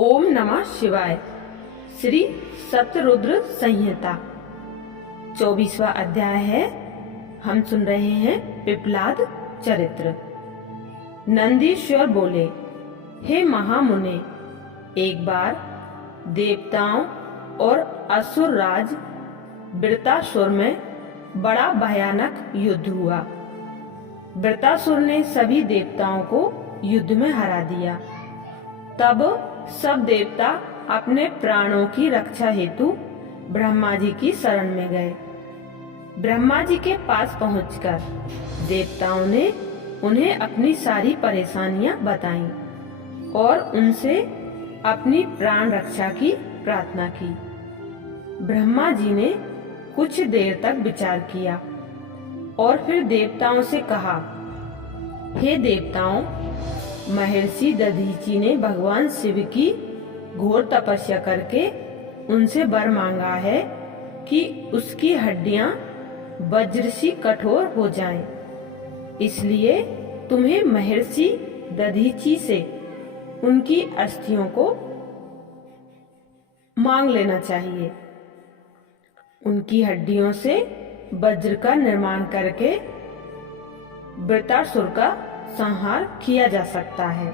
ओम नमः शिवाय। श्री सतरुद्र संहिता 24वां अध्याय है। हम सुन रहे हैं पिप्पलाद चरित्र। नंदीश्वर बोले, हे महामुने, एक बार देवताओं और असुर राज वृत्तासुर में बड़ा भयानक युद्ध हुआ। वृत्तासुर ने सभी देवताओं को युद्ध में हरा दिया। तब सब देवता अपने प्राणों की रक्षा हेतु ब्रह्मा जी की शरण में गए। ब्रह्मा जी के पास पहुंचकर देवताओं ने उन्हें अपनी सारी परेशानियां बताईं और उनसे अपनी प्राण रक्षा की प्रार्थना की। ब्रह्मा जी ने कुछ देर तक विचार किया और फिर देवताओं से कहा, हे देवताओं, महर्षि दधीचि ने भगवान शिव की घोर तपस्या करके उनसे वर मांगा है कि उसकी हड्डियां वज्र सी कठोर हो जाएं। इसलिए तुम्हें महर्षि दधीचि से उनकी अस्थियों को मांग लेना चाहिए। उनकी हड्डियों से वज्र का निर्माण करके वृत्तासुर का संहार किया जा सकता है।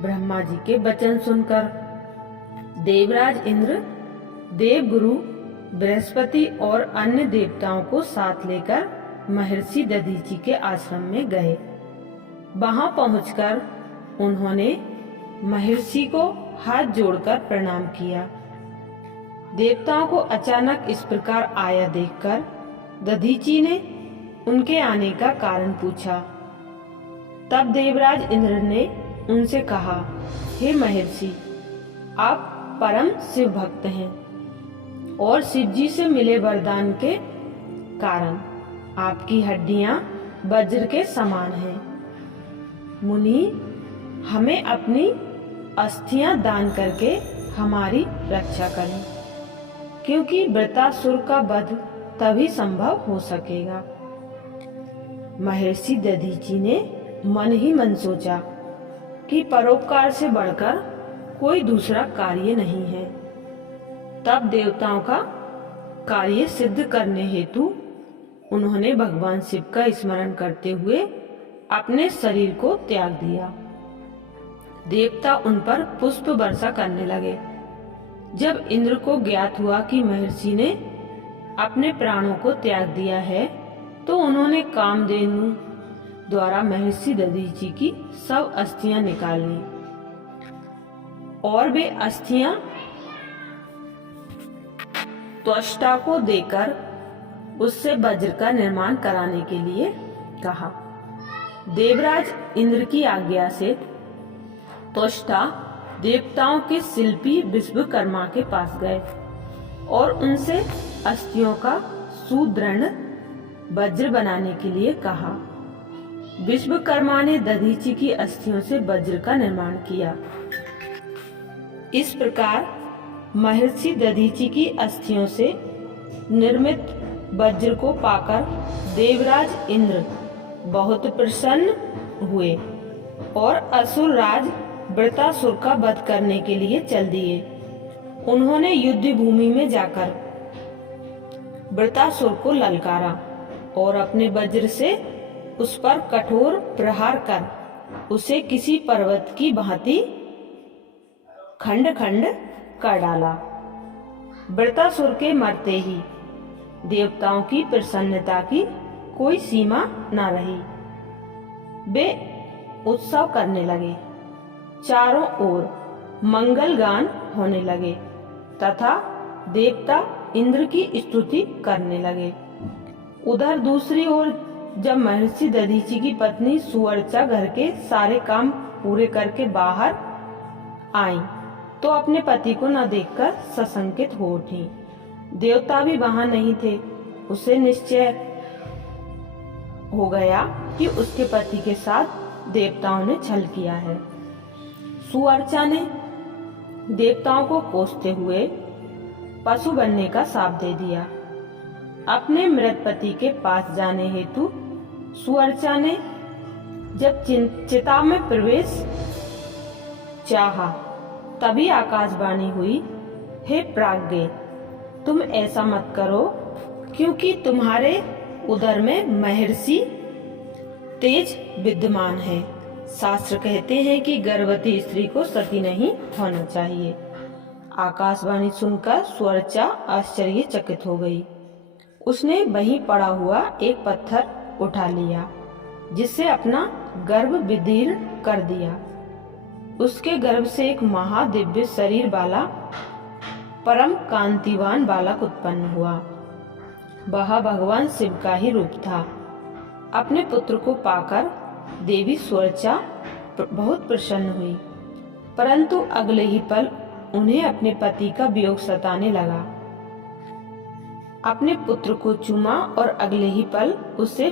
ब्रह्मा जी के वचन सुनकर देवराज इंद्र, देवगुरु बृहस्पति और अन्य देवताओं को साथ लेकर महर्षि दधीचि के आश्रम में गए। वहां पहुंचकर उन्होंने महर्षि को हाथ जोड़कर प्रणाम किया। देवताओं को अचानक इस प्रकार आया देखकर दधीचि ने उनके आने का कारण पूछा। तब देवराज इंद्र ने उनसे कहा, हे महर्षि, आप परम शिव भक्त हैं और शिव जी से मिले वरदान के कारण आपकी हड्डियां वज्र के समान हैं। मुनि, हमें अपनी अस्थियां दान करके हमारी रक्षा करें, क्योंकि वृत्तासुर का वध तभी संभव हो सकेगा। महर्षि दधीचि ने मन ही मन सोचा कि परोपकार से बढ़कर कोई दूसरा कार्य नहीं है। तब देवताओं का कार्य सिद्ध करने हेतु उन्होंने भगवान शिव का स्मरण करते हुए अपने शरीर को त्याग दिया। देवता उन पर पुष्प वर्षा करने लगे। जब इंद्र को ज्ञात हुआ कि महर्षि ने अपने प्राणों को त्याग दिया है, तो उन्होंने कामधेनु द्वारा महर्षि दधीचि की सब अस्थियां निकाल ली और वे अस्थियां त्वष्टा को देकर उससे वज्र का निर्माण कराने के लिए कहा। देवराज इंद्र की आज्ञा से त्वष्टा देवताओं के शिल्पी विश्वकर्मा के पास गए और उनसे अस्थियों का सुदृढ़ वज्र बनाने के लिए कहा। विश्वकर्मा ने दधीचि की अस्थियों से वज्र का निर्माण किया। इस प्रकार महर्षि दधीचि की अस्थियों से निर्मित वज्र को पाकर देवराज इंद्र बहुत प्रसन्न हुए और असुर राज वृत्तासुर का वध करने के लिए चल दिए। उन्होंने युद्ध भूमि में जाकर वृत्तासुर को ललकारा और अपने वज्र से उस पर कठोर प्रहार कर उसे किसी पर्वत की भांति खंड खंड कर डाला। वृत्तासुर के मरते ही देवताओं की प्रसन्नता की कोई सीमा न रही। वे उत्सव करने लगे। चारों ओर मंगल गान होने लगे तथा देवता इंद्र की स्तुति करने लगे। उधर दूसरी ओर जब महर्षि दधीचि की पत्नी सुवर्चा घर के सारे काम पूरे करके बाहर आई, तो अपने पति को न देखकर सशंकित हो उठी। देवता भी वहां नहीं थे। उसे निश्चय हो गया कि उसके पति के साथ देवताओं ने छल किया है। सुवर्चा ने देवताओं को कोसते हुए पशु बनने का शाप दे दिया। अपने मृत पति के पास जाने हेतु सुवर्चा ने जब चिता में प्रवेश चाहा तभी आकाशवाणी हुई, हे प्राज्ञ, तुम ऐसा मत करो, क्योंकि तुम्हारे उदर में महर्षि तेज विद्यमान है। शास्त्र कहते हैं कि गर्भवती स्त्री को सती नहीं होना चाहिए। आकाशवाणी सुनकर सुवर्चा आश्चर्यचकित हो गई। उसने वहीं पड़ा हुआ एक पत्थर उठा लिया, जिससे अपना गर्भ विदीर्ण कर दिया। उसके गर्भ से एक महादिव्य शरीर वाला परम कांतिवान बालक उत्पन्न हुआ। वह भगवान शिव का ही रूप था। अपने पुत्र को पाकर देवी सुवर्चा बहुत प्रसन्न हुई, परंतु अगले ही पल उन्हें अपने पति का वियोग सताने लगा। अपने पुत्र को चूमा और अगले ही पल उसे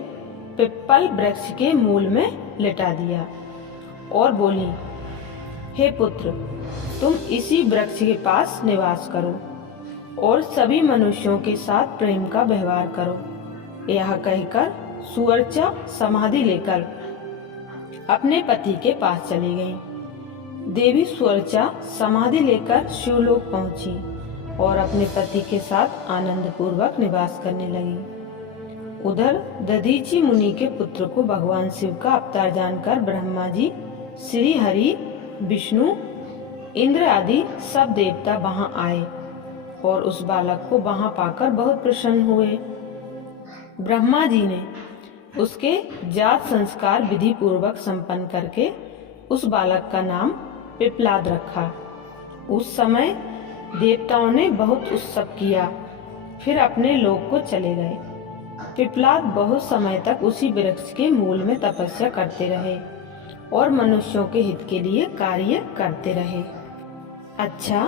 पिप्पल वृक्ष के मूल में लिटा दिया और बोली, हे पुत्र, तुम इसी वृक्ष के पास निवास करो और सभी मनुष्यों के साथ प्रेम का व्यवहार करो। यह कहकर सुवर्चा समाधि लेकर अपने पति के पास चली गई। देवी सुवर्चा समाधि लेकर शिवलोक पहुंची और अपने पति के साथ आनंद पूर्वक निवास करने लगी। उधर दधीची मुनि के पुत्र को भगवान शिव का अवतार जानकर ब्रह्मा जी, श्री हरि, विष्णु, इंद्र आदि सब देवता वहां आए और उस बालक को वहां पाकर बहुत प्रसन्न हुए। ब्रह्मा जी ने उसके जात संस्कार विधि पूर्वक संपन्न करके उस बालक का नाम पिप्लाद रखा। उस समय देवताओं ने बहुत उत्सव किया, फिर अपने लोक को चले गए। पिप्लाद बहुत समय तक उसी वृक्ष के मूल में तपस्या करते रहे और मनुष्यों के हित के लिए कार्य करते रहे। अच्छा,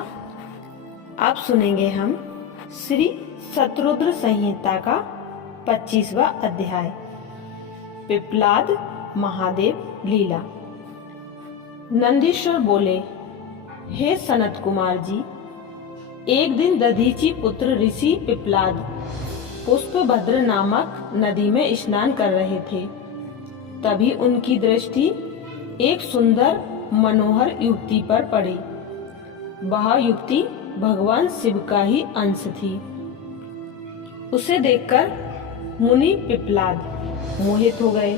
अब सुनेंगे हम श्री शतरुद्र संहिता का 25वां अध्याय, पिप्लाद महादेव लीला। नंदीश्वर बोले, हे सनत कुमार जी, एक दिन दधीची पुत्र ऋषि पिप्लाद पुष्पभद्र नामक नदी में स्नान कर रहे थे। तभी उनकी दृष्टि एक सुंदर मनोहर युवती पर पड़ी। वह युवती भगवान शिव का ही अंश थी। उसे देखकर मुनि पिप्लाद मोहित हो गए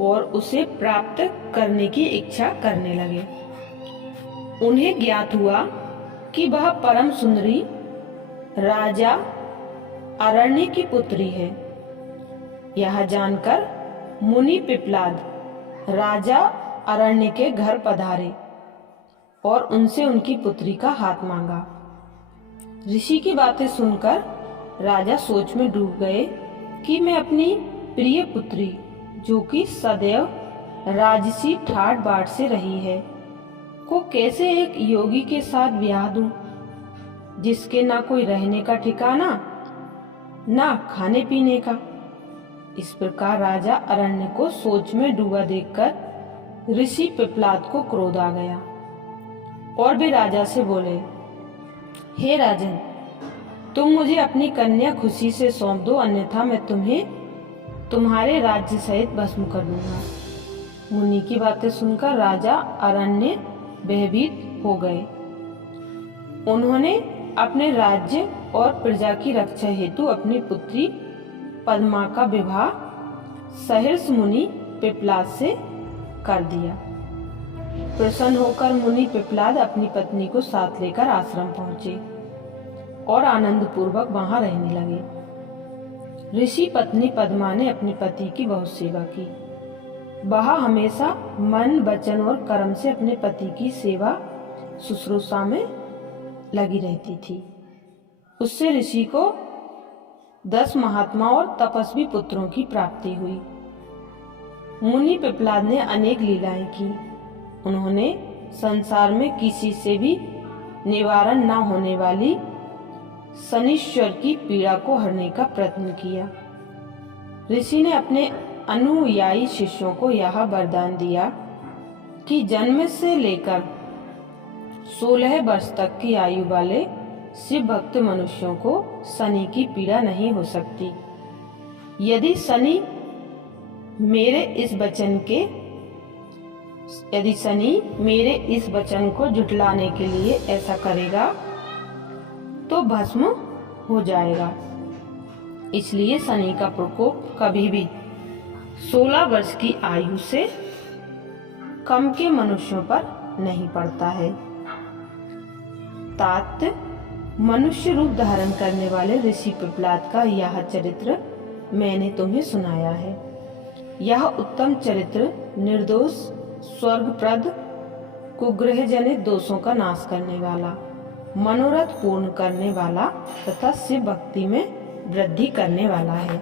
और उसे प्राप्त करने की इच्छा करने लगे। उन्हें ज्ञात हुआ कि वह परम सुंदरी राजा अरण्य की पुत्री है। यह जानकर मुनि पिप्लाद राजा अरण्य के घर पधारे और उनसे उनकी पुत्री का हाथ मांगा। ऋषि की बातें सुनकर राजा सोच में डूब गए कि मैं अपनी प्रिय पुत्री, जो कि सदैव राजसी ठाट बाट से रही है, को कैसे एक योगी के साथ ब्याह दूं, जिसके ना कोई रहने का ठिकाना, ना खाने पीने का। इस प्रकार राजा अरण्य को सोच में डूबा देखकर ऋषि पिप्लाद को क्रोध आ गया और वे राजा से बोले, हे राजन, तुम मुझे अपनी कन्या खुशी से सौंप दो, अन्यथा मैं तुम्हें तुम्हारे राज्य सहित भस्म कर दूंगा। मुनि की बातें सुनकर राजा अरण्य भयभीत हो गए। उन्होंने अपने राज्य और प्रजा की रक्षा हेतु अपनी पुत्री पद्मा का विवाह सहर्ष मुनि पिप्लाद से कर दिया। प्रसन्न होकर मुनि पिप्लाद अपनी पत्नी को साथ लेकर आश्रम पहुंचे और आनंद पूर्वक वहां रहने लगे। ऋषि पत्नी पद्मा ने अपने पति की बहुत सेवा की। वह हमेशा मन, वचन और कर्म से अपने पति की सेवा शुश्रूषा में लगी रहती थी। उससे ऋषि को 10 महात्मा और तपस्वी पुत्रों की प्राप्ति हुई। मुनि पिप्लाद ने अनेक लीलाएं की। उन्होंने संसार में किसी से भी निवारण न होने वाली शनिश्चर की पीड़ा को हरने का प्रयत्न किया। ऋषि ने अपने अनुयायी शिष्यों को यह वरदान दिया कि जन्म से लेकर 16 वर्ष तक की आयु वाले शिव भक्त मनुष्यों को शनि की पीड़ा नहीं हो सकती। यदि शनि मेरे इस वचन के यदि शनि मेरे इस वचन को झुठलाने के लिए ऐसा करेगा तो भस्म हो जाएगा। इसलिए शनि का प्रकोप कभी भी 16 वर्ष की आयु से कम के मनुष्यों पर नहीं पड़ता है। तात मनुष्य रूप धारण करने वाले ऋषि पिपलाद का यह चरित्र मैंने तुम्हें सुनाया है। यह उत्तम चरित्र निर्दोष, स्वर्गप्रद, कुग्रह जनित दोषों का नाश करने वाला, मनोरथ पूर्ण करने वाला तथा शिव भक्ति में वृद्धि करने वाला है।